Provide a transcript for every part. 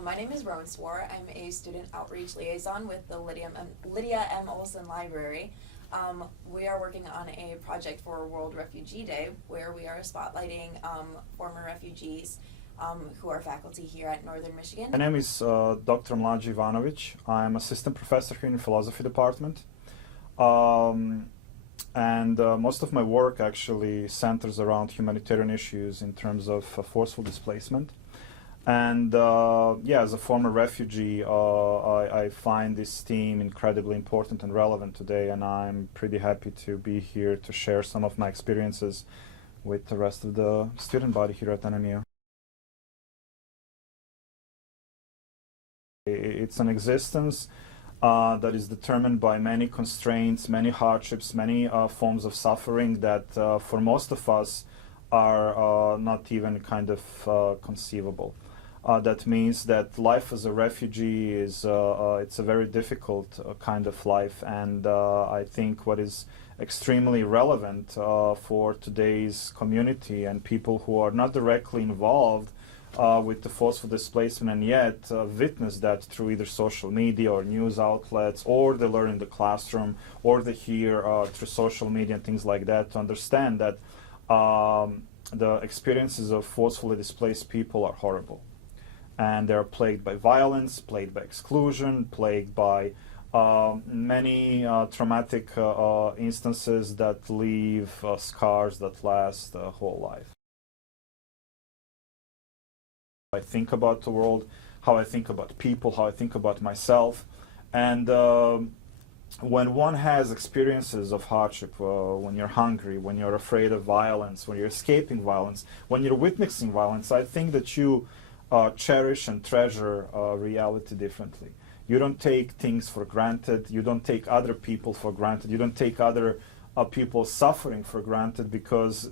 My name is Rowan Swar. I'm a student outreach liaison with the Lydia M. Olson Library. We are working on a project for World Refugee Day where we are spotlighting former refugees who are faculty here at Northern Michigan. My name is Dr. Mlado Ivanovic. I'm assistant professor here in the philosophy department. Most of my work actually centers around humanitarian issues in terms of forceful displacement. As a former refugee, I find this theme incredibly important and relevant today, and I'm pretty happy to be here to share some of my experiences with the rest of the student body here at NMU. It's an existence that is determined by many constraints, many hardships, many forms of suffering that for most of us are not even kind of conceivable. That means that life as a refugee is it's a very difficult kind of life, and I think what is extremely relevant for today's community and people who are not directly involved with the forceful displacement and yet witness that through either social media or news outlets, or they learn in the classroom, or they hear through social media and things like that, to understand that the experiences of forcefully displaced people are horrible. And they're plagued by violence, plagued by exclusion, plagued by many traumatic instances that leave scars that last a whole life. I think about the world, how I think about people, how I think about myself. And when one has experiences of hardship, when you're hungry, when you're afraid of violence, when you're escaping violence, when you're witnessing violence, I think that you cherish and treasure reality differently. You don't take things for granted. You don't take other people for granted. You don't take other people's suffering for granted, because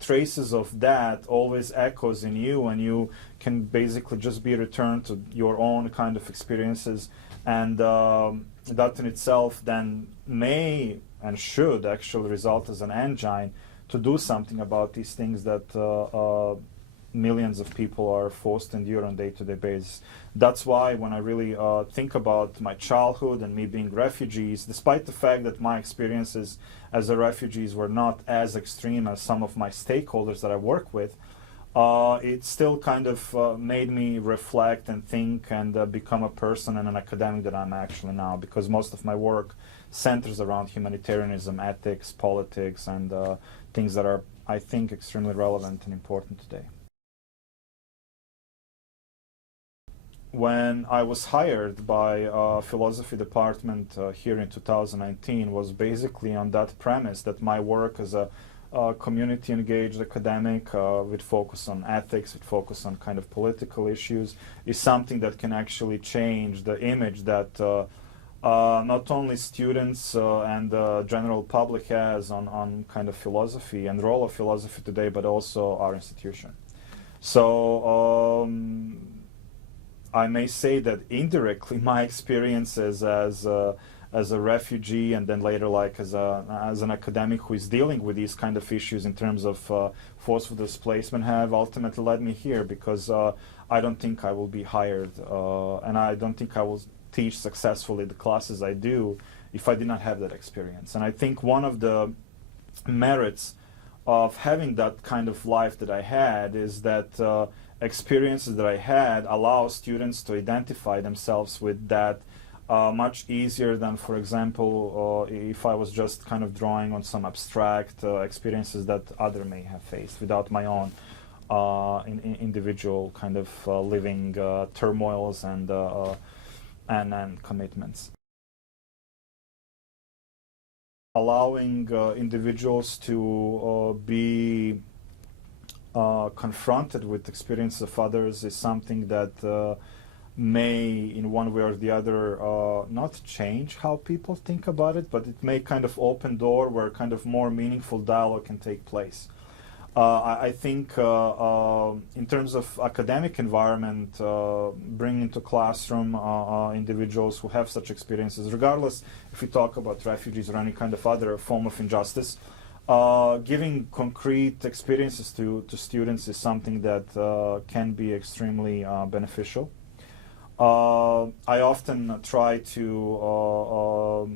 traces of that always echoes in you, and you can basically just be returned to your own kind of experiences. And that in itself then may and should actually result as an engine to do something about these things that millions of people are forced to endure on a day-to-day basis. That's why when I really think about my childhood and me being refugees, despite the fact that my experiences as a refugees were not as extreme as some of my stakeholders that I work with, it still kind of made me reflect and think and become a person and an academic that I'm actually now, because most of my work centers around humanitarianism, ethics, politics, and things that are, I think, extremely relevant and important today. When I was hired by philosophy department here in 2019 was basically on that premise that my work as a community engaged academic with focus on ethics, with focus on kind of political issues, is something that can actually change the image that not only students and the general public has on kind of philosophy and role of philosophy today, but also our institution. So I may say that indirectly my experiences as a refugee, and then later like as an academic who is dealing with these kind of issues in terms of forceful displacement, have ultimately led me here, because I don't think I will be hired and I don't think I will teach successfully the classes I do if I did not have that experience. And I think one of the merits of having that kind of life that I had is that experiences that I had allow students to identify themselves with that much easier than, for example, if I was just kind of drawing on some abstract experiences that other may have faced without my own individual kind of living turmoils and commitments. Allowing individuals to be confronted with experiences of others is something that may, in one way or the other, not change how people think about it, but it may kind of open door where kind of more meaningful dialogue can take place. I think in terms of academic environment, bringing into classroom individuals who have such experiences, regardless if we talk about refugees or any kind of other form of injustice, giving concrete experiences to students is something that can be extremely beneficial. I often try to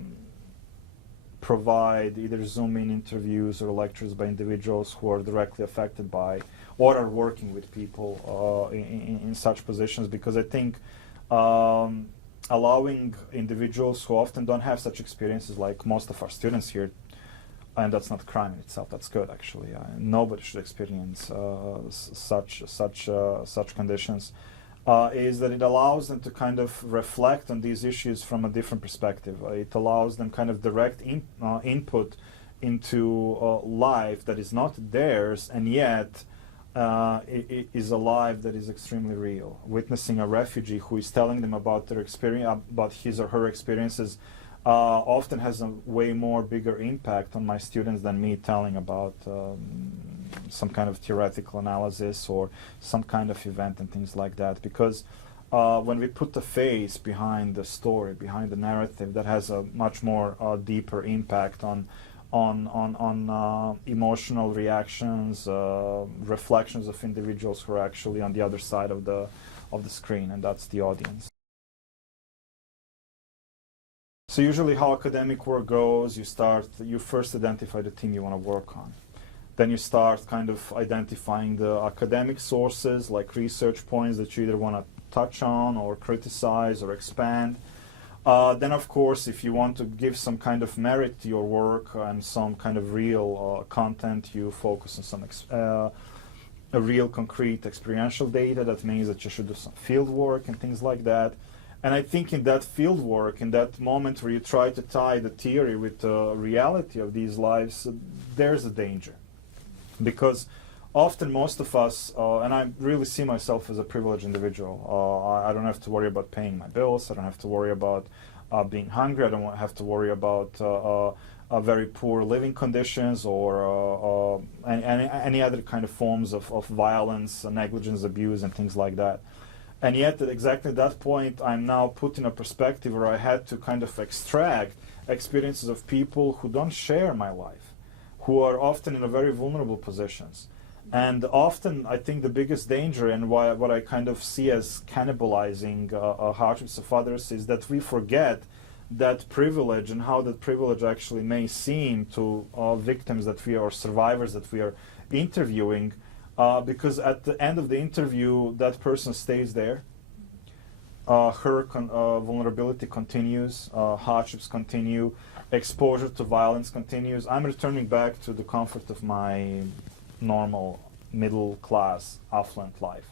provide either Zoom-in interviews or lectures by individuals who are directly affected by or are working with people in such positions, because I think allowing individuals who often don't have such experiences, like most of our students here, and that's not a crime in itself, that's good actually. Nobody should experience such conditions. Is that it allows them to kind of reflect on these issues from a different perspective. It allows them kind of direct input into life that is not theirs, and yet it is a life that is extremely real. Witnessing a refugee who is telling them about their experience, about his or her experiences, often has a way more bigger impact on my students than me telling about some kind of theoretical analysis or some kind of event and things like that. Because when we put the face behind the story, behind the narrative, that has a much more deeper impact on emotional reactions, reflections of individuals who are actually on the other side of the screen, and that's the audience. So usually how academic work goes, you first identify the theme you want to work on. Then you start kind of identifying the academic sources, like research points that you either want to touch on or criticize or expand. Then of course, if you want to give some kind of merit to your work and some kind of real content, you focus on some a real concrete experiential data. That means that you should do some field work and things like that. And I think in that field work, in that moment where you try to tie the theory with the reality of these lives, there's a danger. Because often most of us, and I really see myself as a privileged individual, I don't have to worry about paying my bills, I don't have to worry about being hungry, I don't have to worry about very poor living conditions or any other kind of forms of violence, negligence, abuse, and things like that. And yet, at exactly that point, I'm now put in a perspective where I had to kind of extract experiences of people who don't share my life, who are often in a very vulnerable positions. And often, I think the biggest danger and what I kind of see as cannibalizing hardships of others is that we forget that privilege and how that privilege actually may seem to victims that we are, or survivors that we are interviewing. Because at the end of the interview, that person stays there. Her vulnerability continues, hardships continue, exposure to violence continues. I'm returning back to the comfort of my normal, middle-class, affluent life.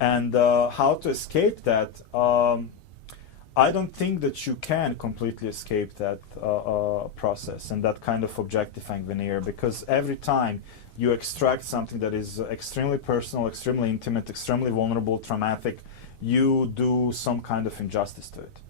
And how to escape that? I don't think that you can completely escape that process and that kind of objectifying veneer, because every time you extract something that is extremely personal, extremely intimate, extremely vulnerable, traumatic, you do some kind of injustice to it.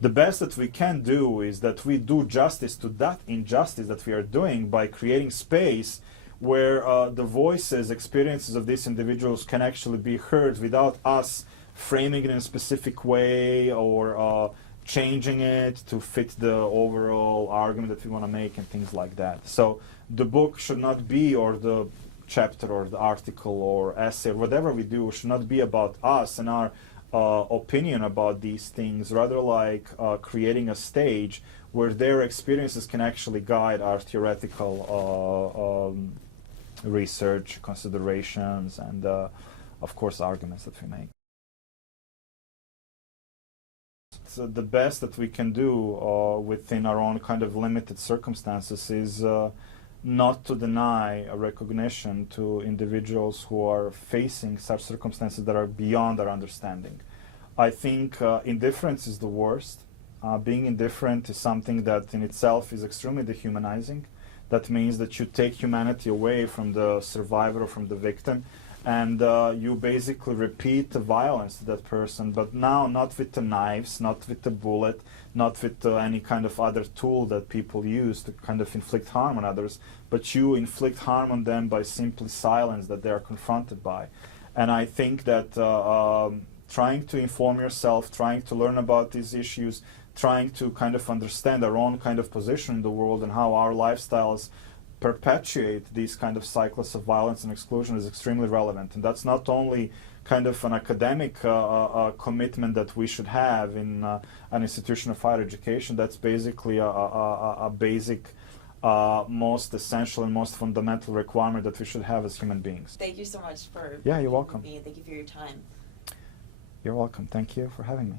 The best that we can do is that we do justice to that injustice that we are doing by creating space where the voices, experiences of these individuals can actually be heard without us framing it in a specific way or changing it to fit the overall argument that we want to make and things like that. So the book should not be, or the chapter or the article or essay or whatever we do should not be about us and our opinion about these things, rather like creating a stage where their experiences can actually guide our theoretical research, considerations, and of course arguments that we make. So the best that we can do within our own kind of limited circumstances is not to deny a recognition to individuals who are facing such circumstances that are beyond our understanding. I think indifference is the worst. Being indifferent is something that in itself is extremely dehumanizing. That means that you take humanity away from the survivor or from the victim, and you basically repeat the violence to that person, but now not with the knives, not with the bullet, not with any kind of other tool that people use to kind of inflict harm on others, but you inflict harm on them by simply silence that they are confronted by. And I think that trying to inform yourself, trying to learn about these issues, trying to kind of understand our own kind of position in the world and how our lifestyles perpetuate these kind of cycles of violence and exclusion is extremely relevant. And that's not only kind of an academic commitment that we should have in an institution of higher education. That's basically a basic, most essential and most fundamental requirement that we should have as human beings. Thank you so much for Yeah, you're being welcome. with me. Thank you for your time. You're welcome. Thank you for having me.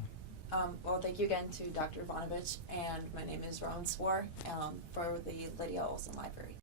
Well, thank you again to Dr. Ivanovic, and my name is Rowan Swore for the Lydia Olson Library.